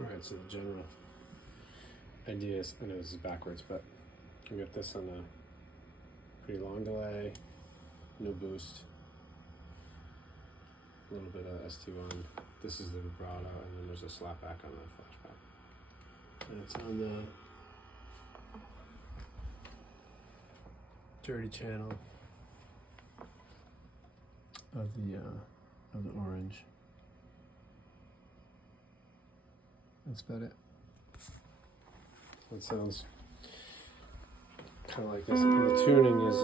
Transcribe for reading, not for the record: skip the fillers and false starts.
Alright, so the general idea is, I know this is backwards, but we got this on a pretty long delay, no boost, a little bit of ST1. This is the vibrato, and then there's a slapback on the flashback. And it's on the dirty channel of the orange. That's about it. It sounds kind of like this. And the tuning is